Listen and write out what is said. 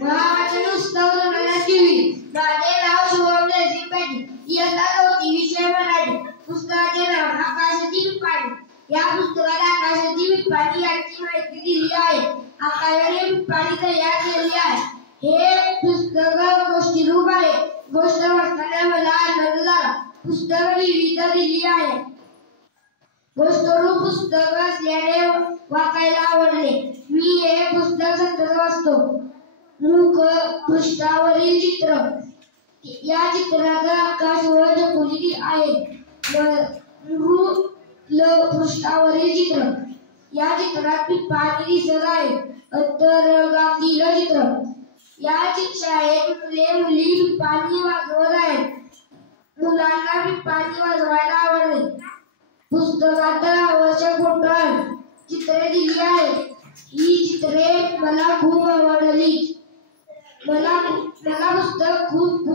महावाचन उत्सव 2024. माझे नाव शुभम जयसिंग पाटील. इयत्ता 4वी, विषय मराठी. पुस्तकाचे नाव आकाशाची पिपाणी. या पुस्तकात आकाशाची पिपाणी याची माहिती दिली आहे. आकाशाने पिपाणी तयार केली आहे. हे पुस्तक गोष्टीरूप आहे. गोष्ट वाचताना मला आनंद झाला. पुस्तक विविध दिली आहे. गोष्टरूप पुस्तक असल्याने वाचायला आवडले. मी हे पुस्तक सतत वाचतो. मुखपृष्ठावरील चित्र. या चित्रात आकाश व ढगफुली आहे. पृष्ठावरील चित्र. या चित्रात पिपाणी दिसत आहे. अंतर्गातील चित्र. या शाळेत मुले-मुली पिपाणी वाजवत आहेत. मुलांना पिपाणी वाजवायला आवडते. पुस्तकात आवश्यक फोटो चित्रे दिली आहेत. ही चित्रे मला खूप आवडली. मला पुस्तक खूप